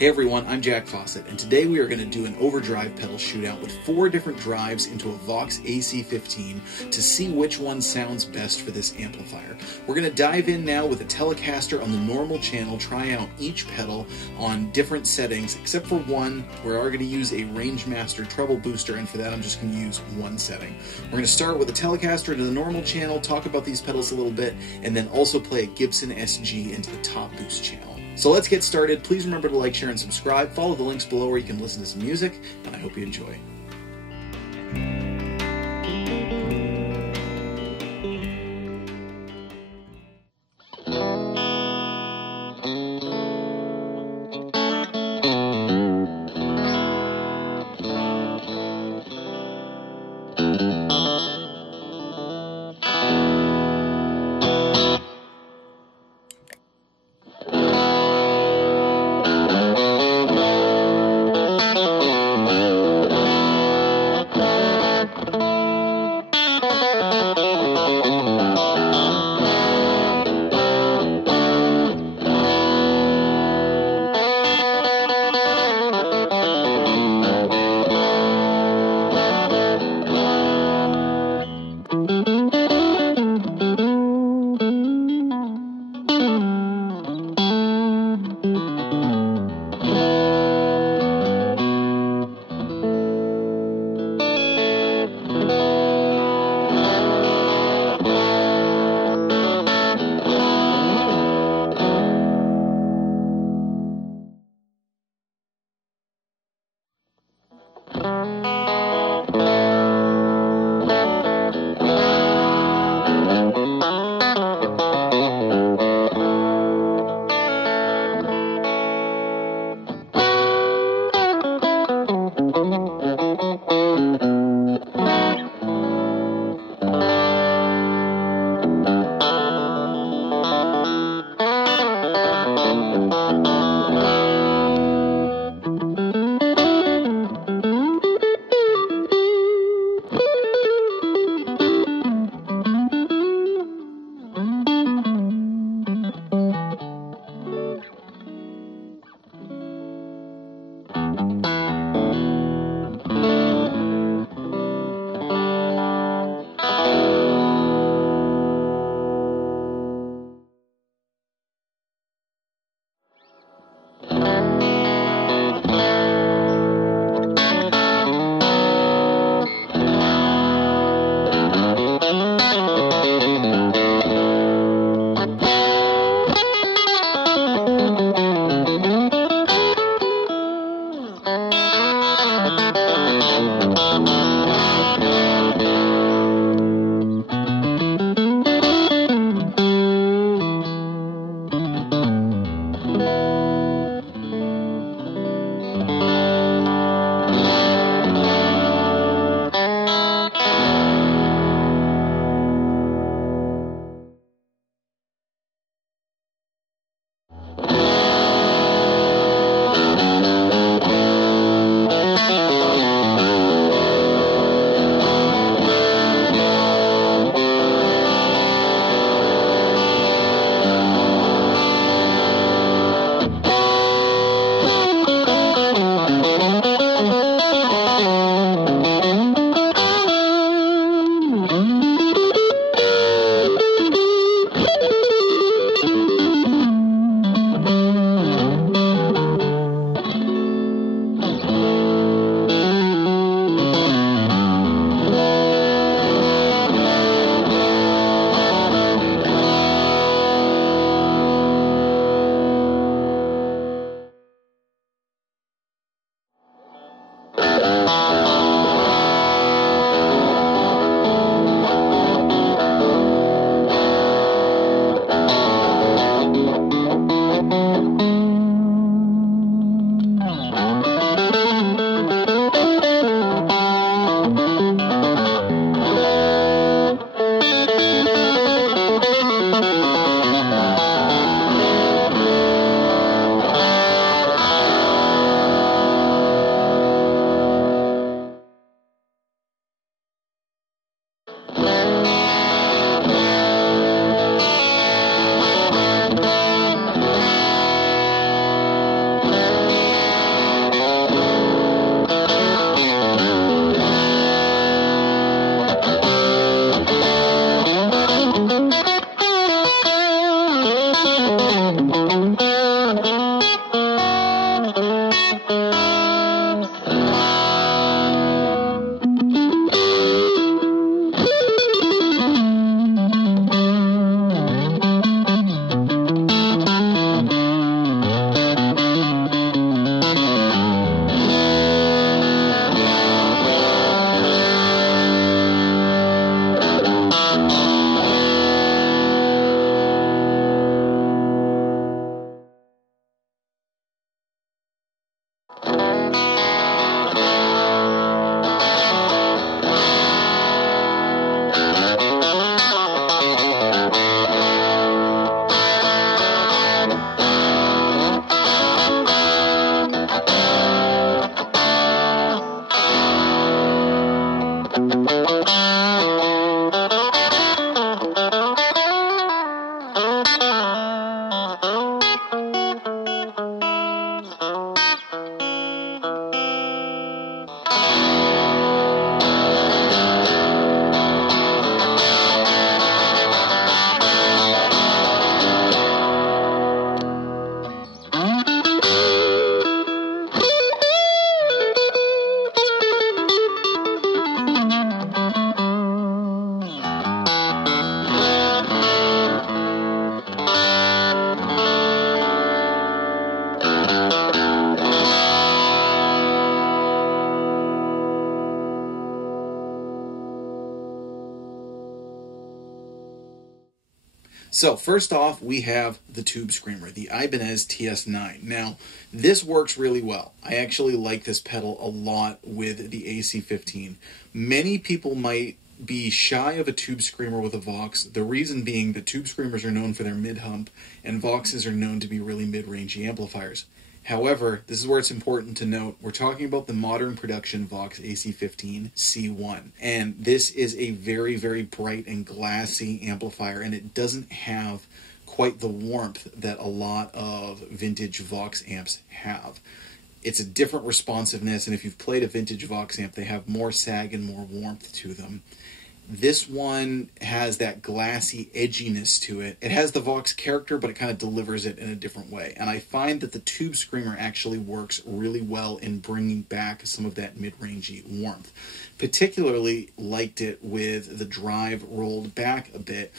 Hey everyone, I'm Jack Fossett, and today we are going to do an overdrive pedal shootout with 4 different drives into a Vox AC15 to see which one sounds best for this amplifier. We're going to dive in now with a Telecaster on the normal channel, try out each pedal on different settings, except for one. We're going to use a Rangemaster treble booster, and for that I'm just going to use one setting. We're going to start with a Telecaster to the normal channel, talk about these pedals a little bit, and then also play a Gibson SG into the top boost channel. So let's get started. Please remember to like, share, and subscribe. Follow the links below where you can listen to some music, and I hope you enjoy. So first off, we have the Tube Screamer, the Ibanez TS9. Now, this works really well. I actually like this pedal a lot with the AC15. Many people might be shy of a Tube Screamer with a Vox, the reason being that Tube Screamers are known for their mid-hump, and Voxes are known to be really mid-rangey amplifiers. However, this is where it's important to note, we're talking about the modern production Vox AC15C1. And this is a very, very bright and glassy amplifier, and it doesn't have quite the warmth that a lot of vintage Vox amps have. It's a different responsiveness, and if you've played a vintage Vox amp, they have more sag and more warmth to them. This one has that glassy edginess to it. It has the Vox character, but it kind of delivers it in a different way. And I find that the Tube Screamer actually works really well in bringing back some of that mid-rangey warmth. Particularly liked it with the drive rolled back a bit.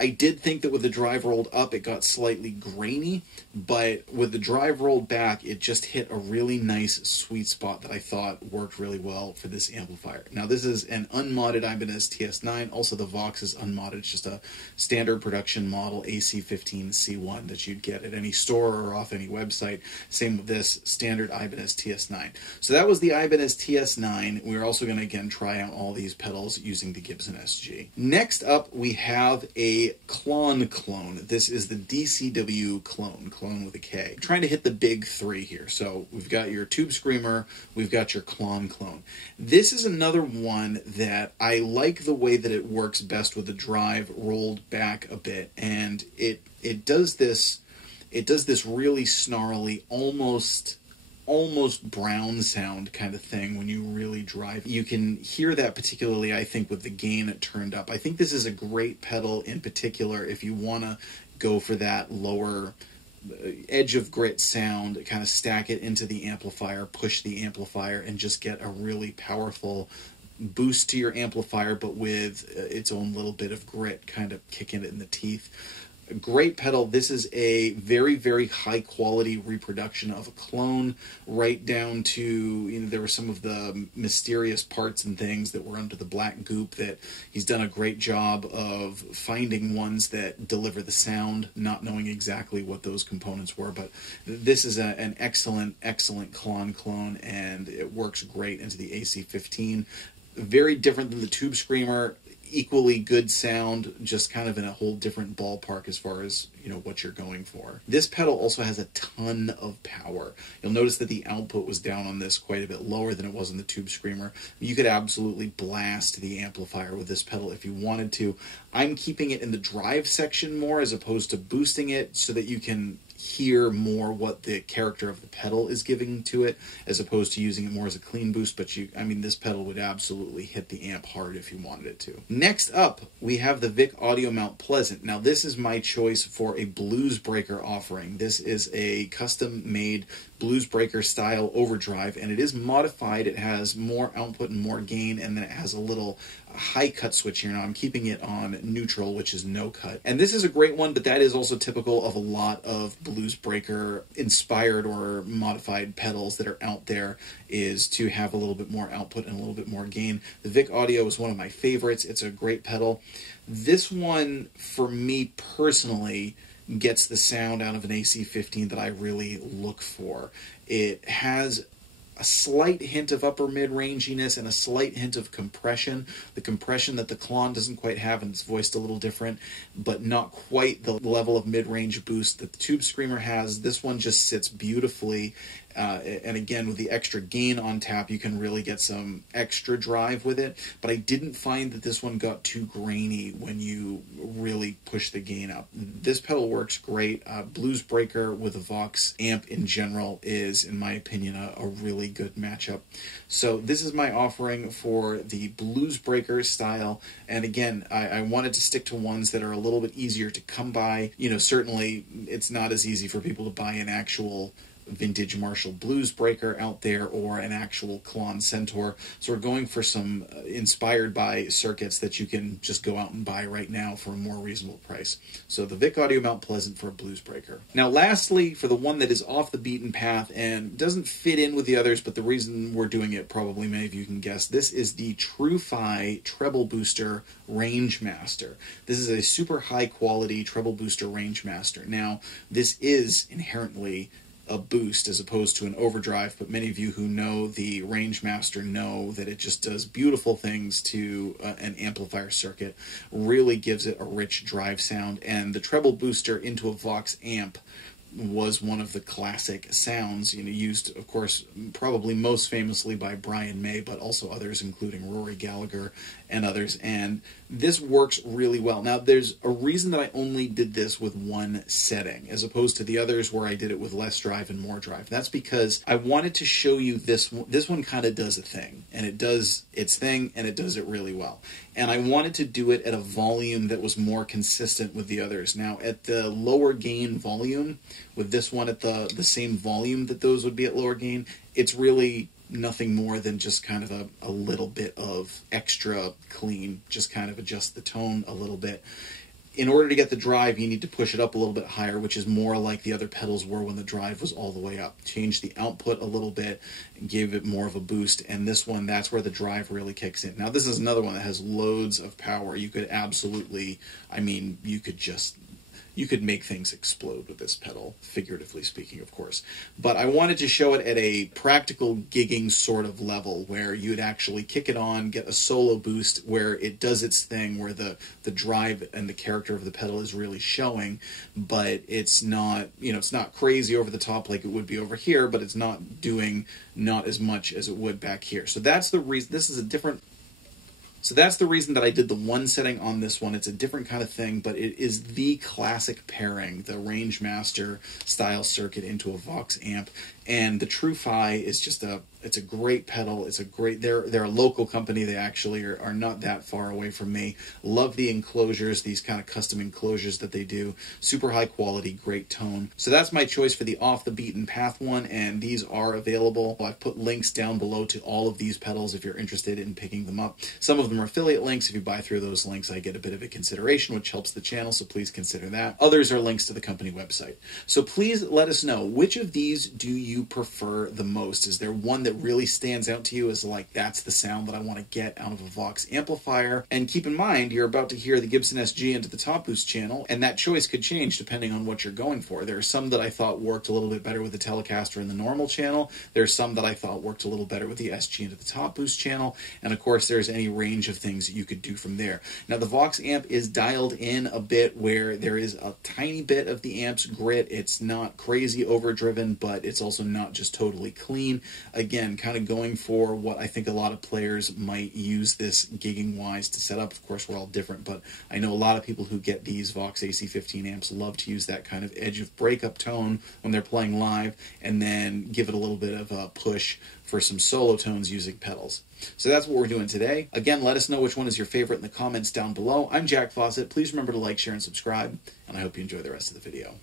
I did think that with the drive rolled up, it got slightly grainy, but with the drive rolled back, it just hit a really nice sweet spot that I thought worked really well for this amplifier. Now, this is an unmodded Ibanez TS9. Also, the Vox is unmodded. It's just a standard production model AC15C1 that you'd get at any store or off any website. Same with this standard Ibanez TS9. So that was the Ibanez TS9. We're also going to, again, try out all these pedals using the Gibson SG. Next up, we have a Klon clone. This is the DCW clone with a K. I'm trying to hit the big three here. So we've got your Tube Screamer, we've got your Klon clone. This is another one that I like the way that it works best with the drive rolled back a bit, and it does this really snarly, almost brown sound kind of thing when you really drive. You can hear that particularly, I think, with the gain turned up. I think this is a great pedal in particular if you want to go for that lower edge of grit sound, kind of stack it into the amplifier, push the amplifier, and just get a really powerful boost to your amplifier, but with its own little bit of grit kind of kicking it in the teeth. A great pedal. This is a very, very high quality reproduction of a clone, right down to, you know, there were some of the mysterious parts and things that were under the black goop that he's done a great job of finding ones that deliver the sound, not knowing exactly what those components were. But this is an excellent clone, and it works great into the AC15. Very different than the Tube Screamer. Equally good sound, just kind of in a whole different ballpark as far as, you know, what you're going for. This pedal also has a ton of power. You'll notice that the output was down on this quite a bit lower than it was in the Tube Screamer. You could absolutely blast the amplifier with this pedal if you wanted to. I'm keeping it in the drive section more as opposed to boosting it so that you can hear more what the character of the pedal is giving to it, as opposed to using it more as a clean boost. But I mean, this pedal would absolutely hit the amp hard if you wanted it to. Next up, we have the Vic Audio Mount Pleasant. Now, this is my choice for a Blues Breaker offering. This is a custom-made Blues Breaker style overdrive, and it is modified. It has more output and more gain, and then it has a little high cut switch here. Now I'm keeping it on neutral, which is no cut. And this is a great one, but that is also typical of a lot of Blues Breaker inspired or modified pedals that are out there, is to have a little bit more output and a little bit more gain. The Vic Audio is one of my favorites. It's a great pedal. This one, for me personally, gets the sound out of an AC15 that I really look for. It has a slight hint of upper mid-ranginess and a slight hint of compression. The compression that the Klon doesn't quite have, and it's voiced a little different, but not quite the level of mid-range boost that the Tube Screamer has. This one just sits beautifully. And again, with the extra gain on tap, you can really get some extra drive with it. But I didn't find that this one got too grainy when you really push the gain up. This pedal works great. Blues Breaker with a Vox amp in general is, in my opinion, a really good matchup. So this is my offering for the Blues Breaker style. And again, I wanted to stick to ones that are a little bit easier to come by. You know, certainly it's not as easy for people to buy an actual vintage Marshall Blues Breaker out there or an actual Klon Centaur. So we're going for some inspired by circuits that you can just go out and buy right now for a more reasonable price. So the Vic Audio Mount Pleasant for a Blues Breaker. Now lastly, for the one that is off the beaten path and doesn't fit in with the others, but the reason we're doing it, probably many of you can guess, this is the Tru-Fi Treble Booster Range Master. This is a super high quality treble booster Range Master. Now this is inherently a boost as opposed to an overdrive, but many of you who know the Range Master know that it just does beautiful things to an amplifier circuit, really gives it a rich drive sound, and the treble booster into a Vox amp was one of the classic sounds, you know, used, of course, probably most famously by Brian May, but also others, including Rory Gallagher and others, and this works really well. Now, there's a reason that I only did this with one setting, as opposed to the others where I did it with less drive and more drive. That's because I wanted to show you this one. This one kind of does a thing, and it does its thing, and it does it really well. And I wanted to do it at a volume that was more consistent with the others. Now, at the lower gain volume, with this one at the same volume that those would be at lower gain, it's really nothing more than just kind of a little bit of extra clean, just kind of adjust the tone a little bit. In order to get the drive, you need to push it up a little bit higher, which is more like the other pedals were when the drive was all the way up. Change the output a little bit and give it more of a boost, and this one, that's where the drive really kicks in. Now, this is another one that has loads of power. You could absolutely, I mean, you could make things explode with this pedal, figuratively speaking, of course. But I wanted to show it at a practical gigging sort of level where you'd actually kick it on, get a solo boost where it does its thing, where the drive and the character of the pedal is really showing, but it's not, you know, it's not crazy over the top like it would be over here, but it's not doing not as much as it would back here. So that's the reason. This is a different... So that's the reason that I did the one setting on this one. It's a different kind of thing, but it is the classic pairing, the Range Master style circuit into a Vox amp. And the Tru-Fi is just it's a great pedal. It's a great, they're a local company. They actually are not that far away from me. Love the enclosures, these kind of custom enclosures that they do. Super high quality, great tone. So that's my choice for the off the beaten path one, and these are available. I've put links down below to all of these pedals if you're interested in picking them up. Some of them are affiliate links. If you buy through those links, I get a bit of a consideration, which helps the channel, so please consider that. Others are links to the company website. So please let us know, which of these do you prefer the most? Is there one that really stands out to you as like, that's the sound that I want to get out of a Vox amplifier? And keep in mind, you're about to hear the Gibson SG into the Top Boost channel, and that choice could change depending on what you're going for. There are some that I thought worked a little bit better with the Telecaster in the normal channel. There's some that I thought worked a little better with the SG into the Top Boost channel. And of course, there's any range of things that you could do from there. Now, the Vox amp is dialed in a bit where there is a tiny bit of the amp's grit. It's not crazy overdriven, but it's also not just totally clean. Again, kind of going for what I think a lot of players might use this gigging wise to set up. Of course, we're all different, but I know a lot of people who get these Vox AC15 amps love to use that kind of edge of breakup tone when they're playing live, and then give it a little bit of a push for some solo tones using pedals. So that's what we're doing today. Again, let us know which one is your favorite in the comments down below. I'm Jack Fossett. Please remember to like, share, and subscribe, and I hope you enjoy the rest of the video.